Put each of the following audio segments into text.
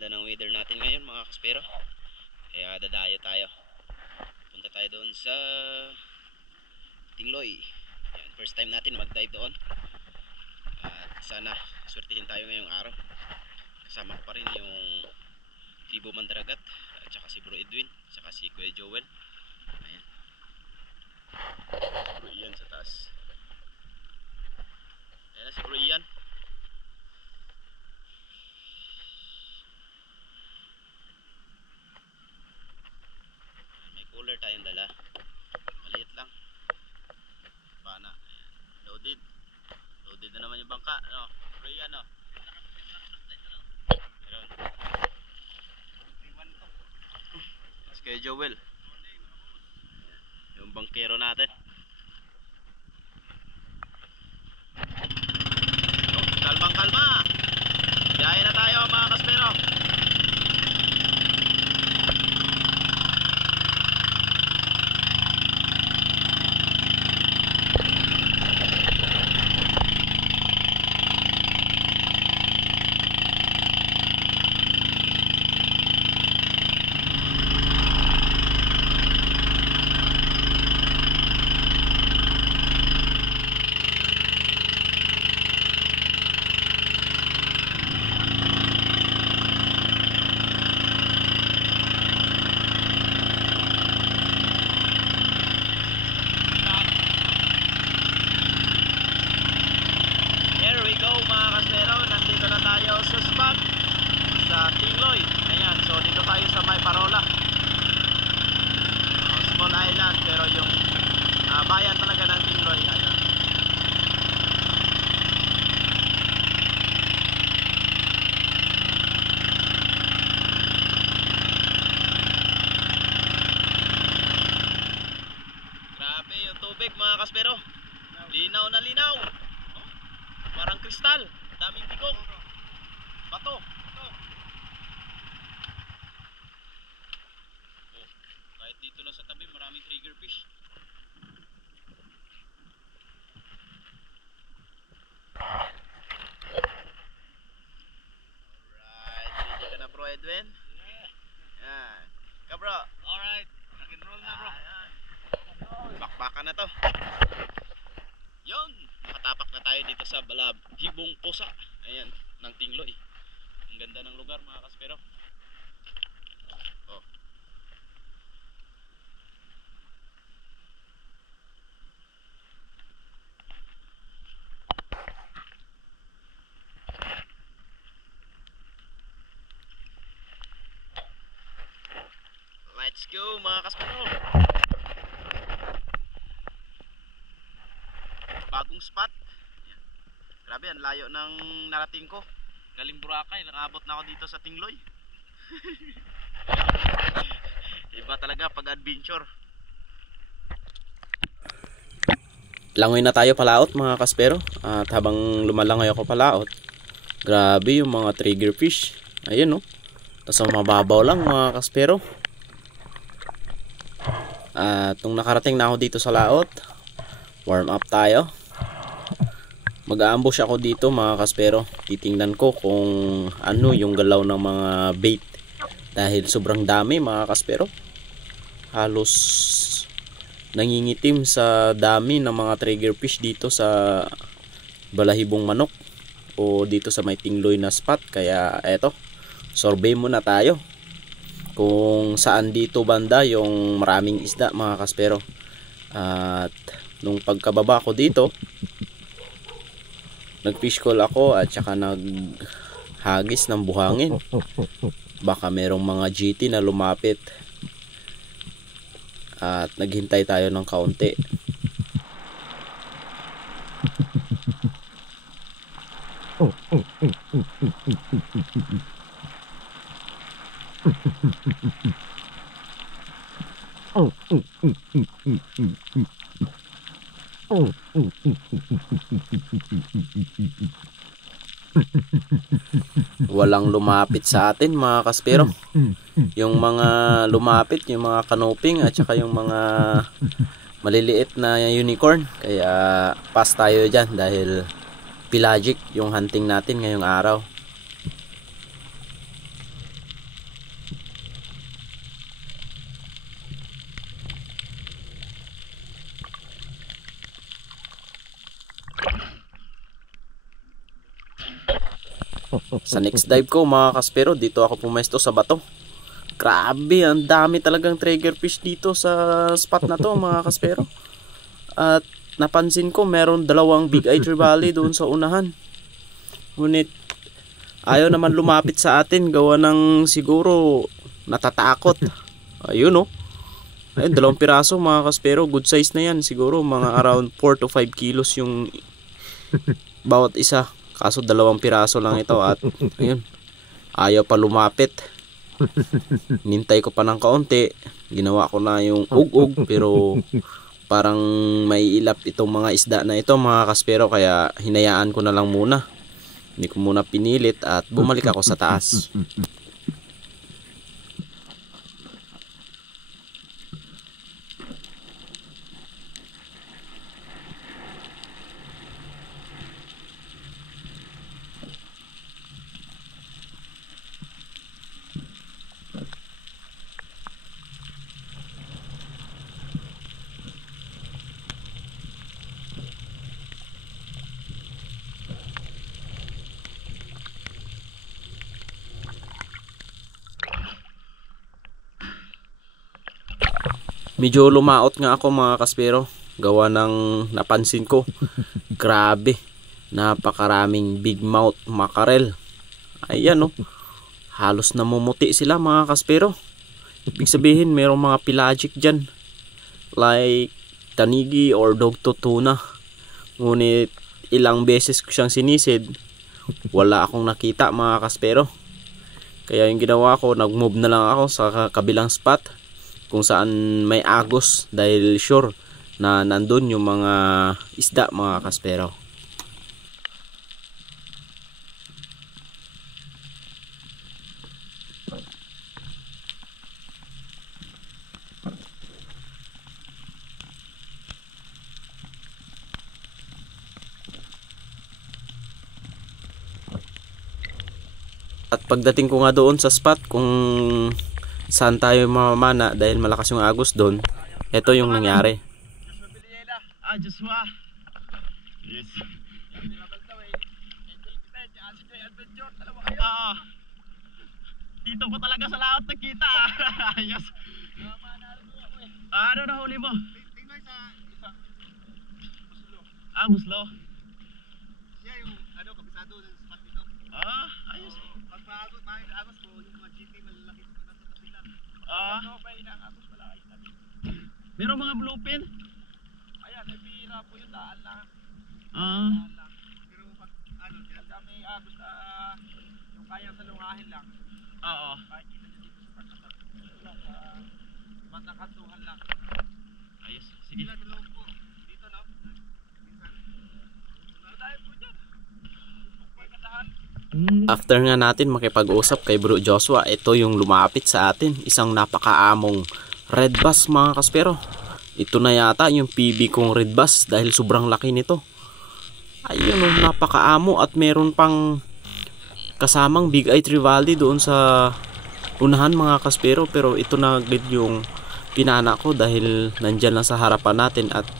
Ganda ng weather natin ngayon mga kaspero. Kaya dadayo tayo. Punta tayo doon sa Tingloy. Yan, first time natin mag-dive doon. At sana swertihin tayo ngayong araw. Kasama ko pa rin yung Tribo Mandaragat at saka si Bro Edwin, at saka si Kuya Joel. Ayan. Bro Ian sa taas. Ayan na si Bro Ian. May cooler tayong dala. Maliit lang. Pana. Ayan. Loaded. Loaded na naman yung bangka. No? Bro Ian, no? Meron. Si Kuya Joel. Yung bangkero natin. Oh, kalmang kalma. Biyahe na tayo mga kaspero. Mga kasero, nandito na tayo sa spot sa Tingloy. Ayan, so dito tayo sa May Parola, small island pero yung bayan talaga ng Tingloy. Ayan. Grabe yung tubig mga kaspero, linaw na linaw. Parang kristal, daming bigong. Bato. Oh, kahit dito lang sa tabi, maraming triggerfish. Alright, ready ka na Bro Edwin? Yeah. Yan. Ka bro? Alright, rock and roll na bro. Bakbakan na to. Yun, nakatapak na tayo dito sa Balabhibong Posa. Ayan, ng Tingloy. Ang ganda ng lugar mga kaspero. Oh. Let's go mga kaspero. Bagong spot. Ayan. Grabe, ang layo ng narating ko. Galing Boracay, nakabot na ako dito sa Tingloy. Iba talaga pag adventure. Langoy na tayo palaot mga kaspero. At habang lumalangoy ako palaot, grabe yung mga triggerfish. Ayun no. Tapos mababaw lang mga kaspero. At nung nakarating na ako dito sa laot, warm up tayo. Mag-aambush ako dito mga kaspero. Titingnan ko kung ano yung galaw ng mga bait. Dahil sobrang dami mga kaspero. Halos nangingitim sa dami ng mga triggerfish dito sa Balahibong Manok. O dito sa may Tingloy na spot. Kaya eto, survey muna tayo. Kung saan dito banda yung maraming isda mga kaspero. At nung pagkababa ko dito, nag-fish call ako at saka naghagis ng buhangin. Baka merong mga GT na lumapit. At naghintay tayo ng kaunti. Walang lumapit sa atin mga kaspero. Yung mga lumapit, yung mga kanoping at saka yung mga maliliit na unicorn. Kaya pass tayo dyan dahil pelagic yung hunting natin ngayong araw. Sa next dive ko mga kaspero, dito ako pumesto sa bato. Grabe, ang dami talagang triggerfish dito sa spot na to mga kaspero. At napansin ko meron dalawang big eye trevally doon sa unahan. Ngunit ayaw naman lumapit sa atin, gawa ng siguro natatakot. Ayun oh. Ayun, dalawang piraso mga kaspero, good size na yan. Siguro mga around 4 to 5 kilos yung bawat isa. Kaso dalawang piraso lang ito at ayun, ayaw pa lumapit. Nintay ko pa ng kaunti, ginawa ko na yung ug-ug, pero parang may ilap itong mga isda na ito mga kaspero, kaya hinayaan ko na lang muna. Hindi ko muna pinilit at bumalik ako sa taas. Medyo lumaot nga ako mga kaspero, gawa ng napansin ko, grabe, napakaraming big mouth mackerel. Ayan oh, halos namumuti sila mga kaspero. Ibig sabihin mayroong mga pelagic dyan, like tanigi or dogtooth tuna. Ngunit ilang beses ko siyang sinisid, wala akong nakita mga kaspero. Kaya yung ginawa ko, nag-move na lang ako sa kabilang spot kung saan may agos, dahil sure na nandun yung mga isda mga kaspero. At pagdating ko nga doon sa spot kung saan tayo mamamana, dahil malakas yung agos doon, ito yung nangyari. Joshua. Yes. Dito ko talaga sa laot nakita. Yes. Ano na huli mo? Tingnan sa isa. Muslo. Siya yung kabisado ng spot dito. Ayos. Pag maagos ko, yung mga GT malalaki nasa tabi lang. May inaagos malaki. Meron mga bluefin? Ayan, may bira po yung daan lang. Pero pag may agos na yung kayang salungahin lang. Oo. Makikita nyo dito sa pagkasap. Sa matakantuhan lang. Ayos, sige. Dito po. Dito no? Tayo po dyan. After nga natin makipag-usap kay Bro Joshua, ito yung lumapit sa atin, isang napakaamong red bass mga kaspero. Ito na yata yung PB kong red bass dahil sobrang laki nito. Ayun oh, napakaamo, at meron pang kasamang big eye trevally doon sa unahan mga kaspero, pero ito na agad yung pinana ko dahil nandyan lang sa harapan natin at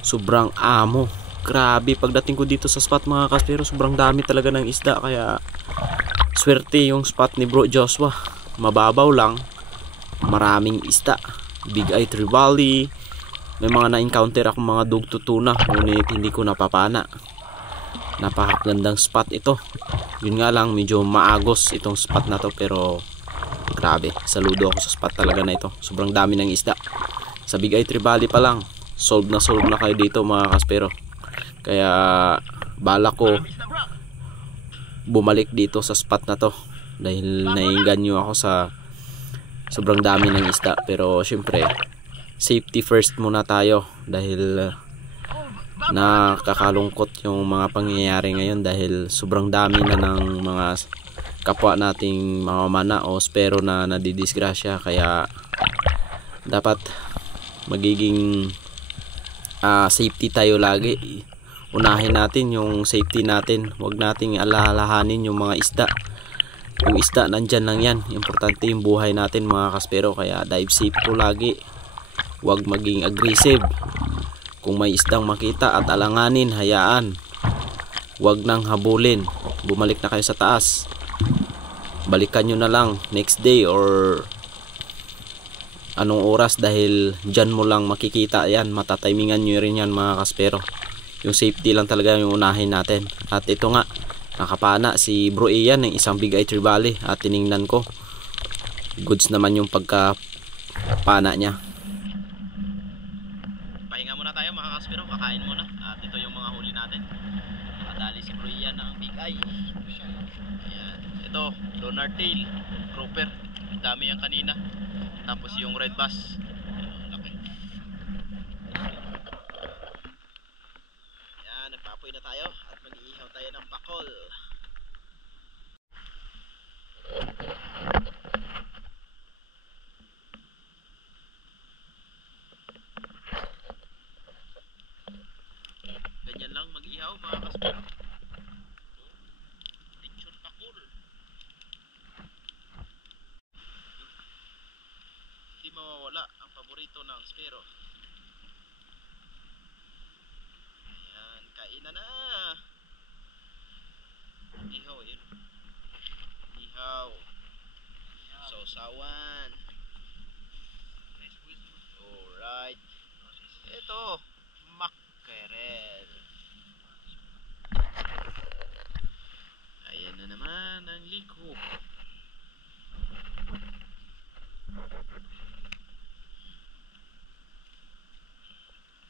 sobrang amo. Grabe, pagdating ko dito sa spot mga kaspero, sobrang dami talaga ng isda, kaya swerte yung spot ni Bro Joshua. Mababaw lang, maraming isda, big eye trevally, may mga na-encounter akong mga dogtooth tuna, ngunit hindi ko napapana. Napakagandang spot ito. Yun nga lang, medyo maagos itong spot na to, pero grabe, saludo ako sa spot talaga na ito. Sobrang dami ng isda. Sa big eye trevally pa lang, solve na kayo dito mga kaspero. Kaya bala ko bumalik dito sa spot na to dahil naiinganyo ako sa sobrang dami ng isda. Pero syempre safety first muna tayo dahil nakakalungkot yung mga pangyayari ngayon, dahil sobrang dami na ng mga kapwa nating mamamana o spero na nadidisgrasya. Kaya dapat magiging safety tayo lagi. Unahin natin yung safety natin, huwag nating alalahanin yung mga isda. Yung isda nandyan lang yan, importante yung buhay natin mga kaspero. Kaya dive safe po lagi, huwag maging aggressive. Kung may isdang makita at alanganin, hayaan, huwag nang habulin. bumalik na kayo sa taas, balikan nyo na lang next day or anong oras, dahil dyan mo lang makikita yan, matatimingan nyo rin yan mga kaspero. Yung safety lang talaga yung unahin natin. At ito nga, nakapana si Bro Ian ng isang Big Eye Trevally at tiningnan ko, goods naman yung pagkapana niya. Pahinga muna tayo mga kaspero, kakain muna. At ito yung mga huli natin. Nakadali si Bro Ian ng Big Eye. Ayan. Ito, Donard Tail, Grouper, dami yan kanina. Tapos yung red bass, laki. Ayan, nagpapoy na tayo at mag-iihaw tayo ng pakol. Ganyan lang mag-ihaw mga kaspero. Lechon pakol. Hindi mawawala ang paborito ng spero. Ayan, kainan na. Ihaw yun. Ihaw. Sausawan. Alright. Ito, mackerel. Ayan na naman ang liko.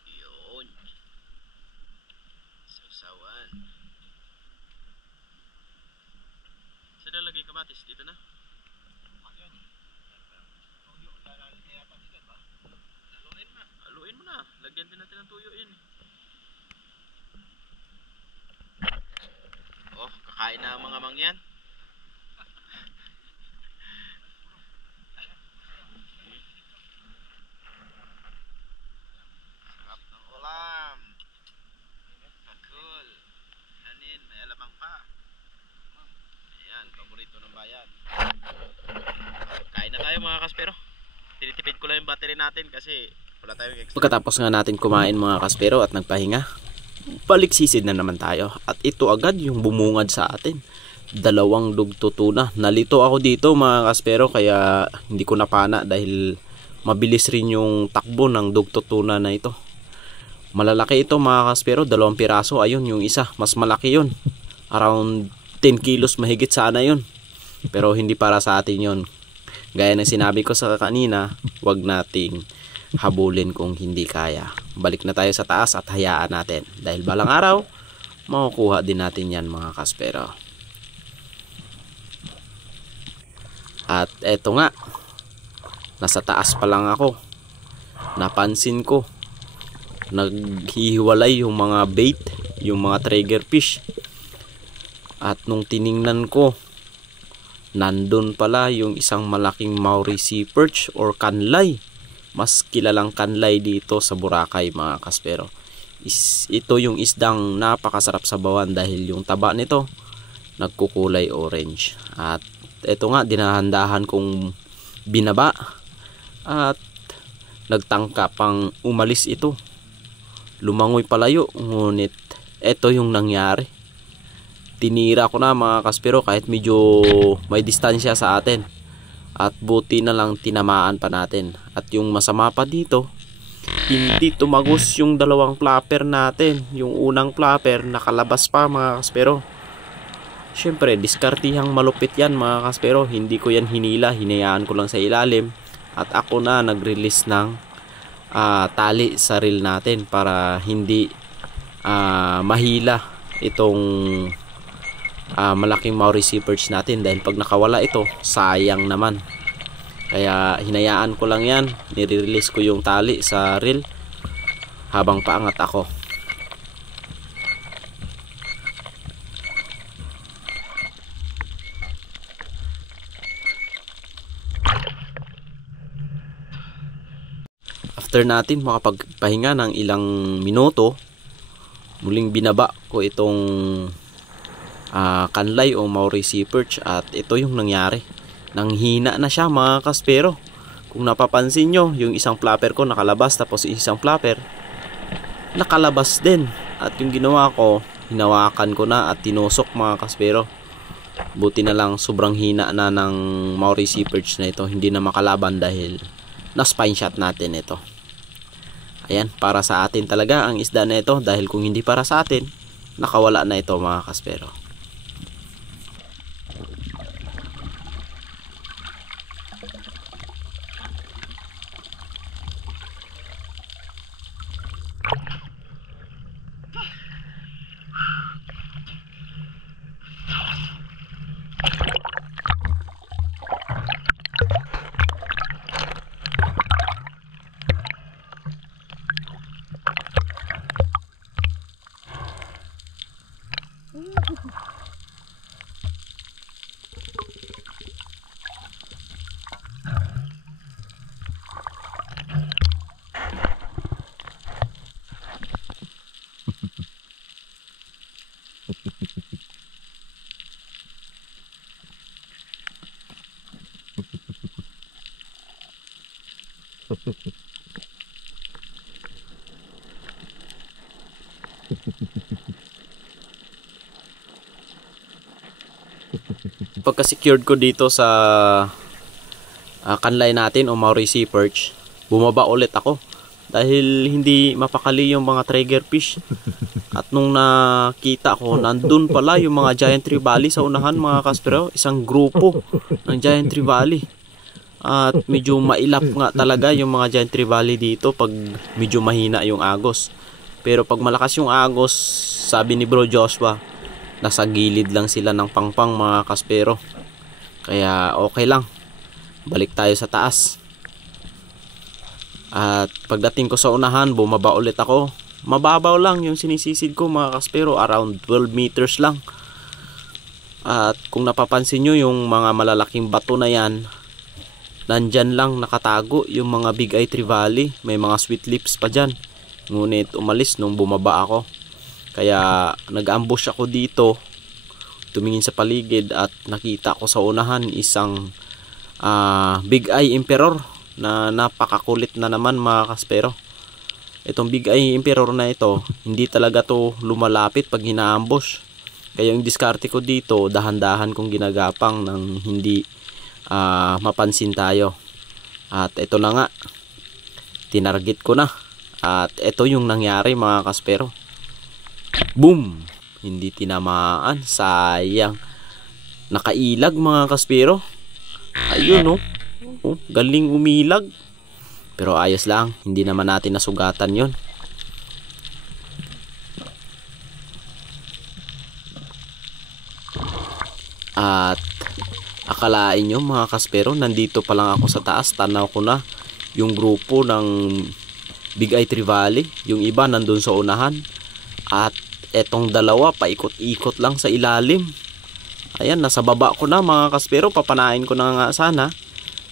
Yun. Sausawan. Saan nalagay kamatis? Dito na? Haluin mo na. Lagyan din natin ng tuyo yun. Oh, kakain na ang mga mangyan. Sarap ng ulam. Pakul. Hanin, may alamang pa. Ayan, paborito ng bayan. Kain na tayo mga kaspero. Tinitipid ko lang yung battery natin kasi wala tayong extra. Pagkatapos nga natin kumain mga kaspero at nagpahinga, baliksisid na naman tayo. At ito agad yung bumungad sa atin. 2 dugto tuna. Nalito ako dito mga kaspero, kaya hindi ko napana dahil mabilis rin yung takbo ng dugto tuna na ito. Malalaki ito mga kaspero, 2 piraso. Ayun yung isa, mas malaki yun. Around 10 kilos mahigit sana yun. Pero hindi para sa atin yun. Gaya ng sinabi ko sa kanina, wag nating habulin kung hindi kaya. Balik na tayo sa taas at hayaan natin. Dahil balang araw, makukuha din natin yan mga kaspero. At eto nga, nasa taas pa lang ako. Napansin ko, naghihiwalay yung mga bait, yung mga trigger fish. At nung tiningnan ko, nandun pala yung isang malaking Maori sea perch or kanlay. Mas kilalang kanlay dito sa Boracay mga kaspero. Ito yung isdang napakasarap sa bawan dahil yung taba nito nagkukulay orange. At ito nga, dinahandahan kong binaba at nagtangka pang umalis ito. Lumangoy palayo, ngunit ito yung nangyari. Tinira ko na mga kaspero kahit medyo may distansya sa atin. At buti na lang tinamaan pa natin. At yung masama pa dito, hindi tumagos yung 2 flapper natin. Yung unang flapper nakalabas pa mga kaspero. Syempre, diskartihang malupit yan mga kaspero. Hindi ko yan hinila, hinayaan ko lang sa ilalim. At ako na nag-release ng tali sa reel natin para hindi mahila itong malaking Maori sea perch natin. Dahil pag nakawala ito, sayang naman. Kaya hinayaan ko lang yan. Nire-release ko yung tali sa reel habang paangat ako. After natin makapagpahinga ng ilang minuto, muling binaba ko itong kanlay o Maori sea perch. At ito yung nangyari, nanghina na siya mga kaspero. Kung napapansin nyo, yung isang flapper ko nakalabas, tapos isang flapper nakalabas din. At yung ginawa ko, hinawakan ko na at tinusok mga kaspero. Buti na lang sobrang hina na ng Maury Sea Perch na ito, hindi na makalaban dahil na spine shot natin ito. Ayan, para sa atin talaga ang isda na ito, dahil kung hindi para sa atin, nakawala na ito mga kaspero. Pagka secured ko dito sa kanlay natin o Maury Sea Perch, bumaba ulit ako dahil hindi mapakali yung mga trigger fish. At nung nakita ko, nandun pala yung mga giant trevally sa unahan mga kaspero, isang grupo ng giant trevally. At medyo mailap nga talaga yung mga giant trevally dito pag medyo mahina yung agos. Pero pag malakas yung agos, sabi ni Bro Joshua, nasa gilid lang sila ng pangpang mga kaspero. Kaya okay lang, balik tayo sa taas. At pagdating ko sa unahan, bumaba ulit ako. Mababaw lang yung sinisisid ko mga kaspero, around 12 meters lang. At kung napapansin nyo, yung mga malalaking bato na yan, nandyan lang nakatago yung mga big eye trevally. May mga sweet lips pa dyan, ngunit umalis nung bumaba ako. Kaya nag-ambush ako dito, tumingin sa paligid, at nakita ko sa unahan isang big eye emperor na napakakulit na naman mga kaspero. Itong big eye emperor na ito, hindi talaga to lumalapit pag hina-ambush. Kaya yung diskarte ko dito, dahan-dahan kong ginagapang nang hindi mapansin tayo. At ito na nga, tinarget ko na. At ito yung nangyari mga kaspero. Boom! Hindi tinamaan, sayang. Nakailag mga kaspero. Ayun oh, galing umilag. Pero ayos lang, hindi naman natin nasugatan yon. At akalain nyo mga kaspero, nandito pa lang ako sa taas, tanaw ko na yung grupo ng big eye trevally. Yung iba nandun sa unahan, at etong dalawa paikot-ikot lang sa ilalim. Ayan, nasa baba ko na mga kaspero, papanain ko na nga sana,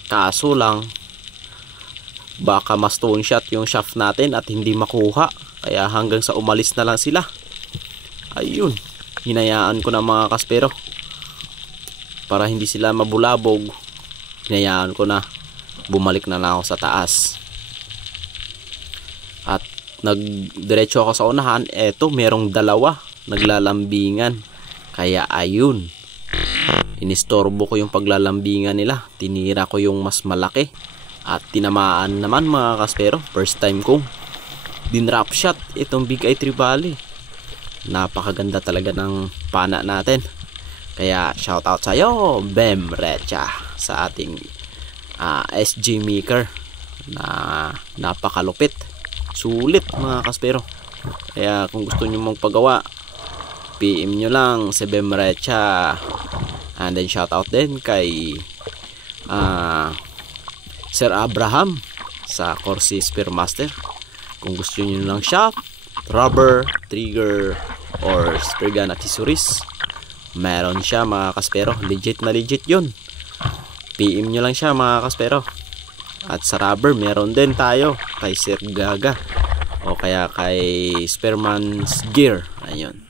kaso lang baka mas stone shot yung shaft natin at hindi makuha. Kaya hanggang sa umalis na lang sila. Ayun, hinayaan ko na mga kaspero. Para hindi sila mabulabog, hinayaan ko na. Bumalik na lang ako sa taas. At nagdiretso ako sa unahan. Eto, merong dalawa naglalambingan. Kaya ayun, inistorbo ko yung paglalambingan nila. Tinira ko yung mas malaki. At tinamaan naman mga kaspero. First time kong dinrap shot itong big eye trevally. Napakaganda talaga ng pana natin. Kaya shout out sa'yo, Bem Recha, sa ating SG maker na napakalupit. Sulit mga kaspero. Kaya kung gusto nyo mong pagawa, PM nyo lang si Bem Recha. And then shout out din kay Sir Abraham sa Corsi Spearmaster. Kung gusto nyo lang shop, rubber, trigger, or spear gun accessories, meron siya mga kaspero. Legit na legit yun. PM nyo lang siya mga kaspero. At sa rubber, meron din tayo kay Sir Gaga, o kaya kay Spearman's Gear. Ayun.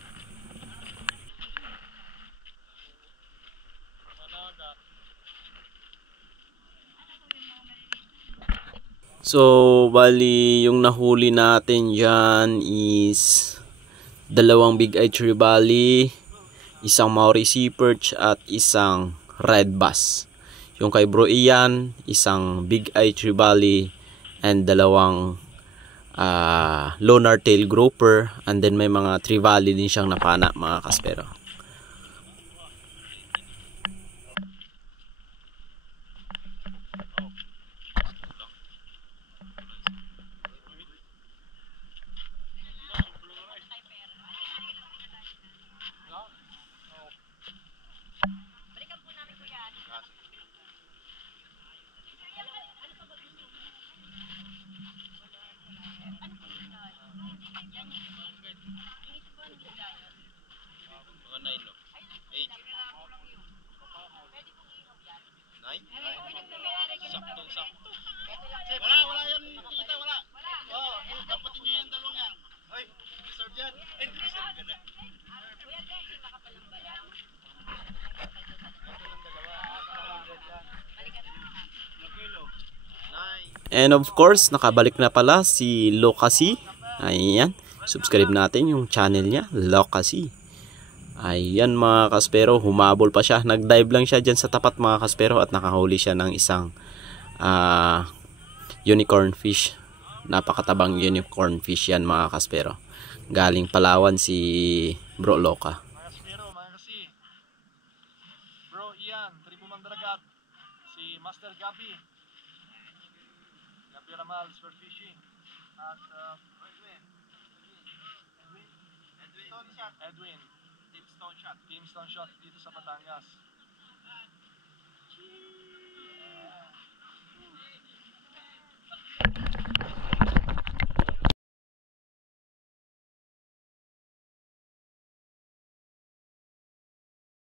So, bali yung nahuli natin dyan is Dalawang big eye trevally, isang Maori sea perch at isang red bass. Yung kay Bro Ian, isang big eye trevally and dalawang lonar tail grouper, and then may mga trevally din siyang napana mga kaspero. Wala yan nakita, wala. Oh, kapatin niya yung dalawang yan. Hoy, deserve yan. Ay, deserve ka na. And of course, nakabalik na pala si Locacy. Ayan, subscribe natin yung channel niya, Locacy. Ayan mga kaspero, humabol pa siya. Nag-dive lang siya dyan sa tapat mga kaspero at nakahuli siya ng isang unicorn fish. Napakatabang unicorn fish yan mga kaspero. Galing Palawan si Bro Loca. Mga kaspero, mga kasi. Bro Ian, Tribu Mandaragat. Si Master Gabi. Gabi Ramal, Spur Fishing. At Edwin. Team Stone Shot dito sa Batangas.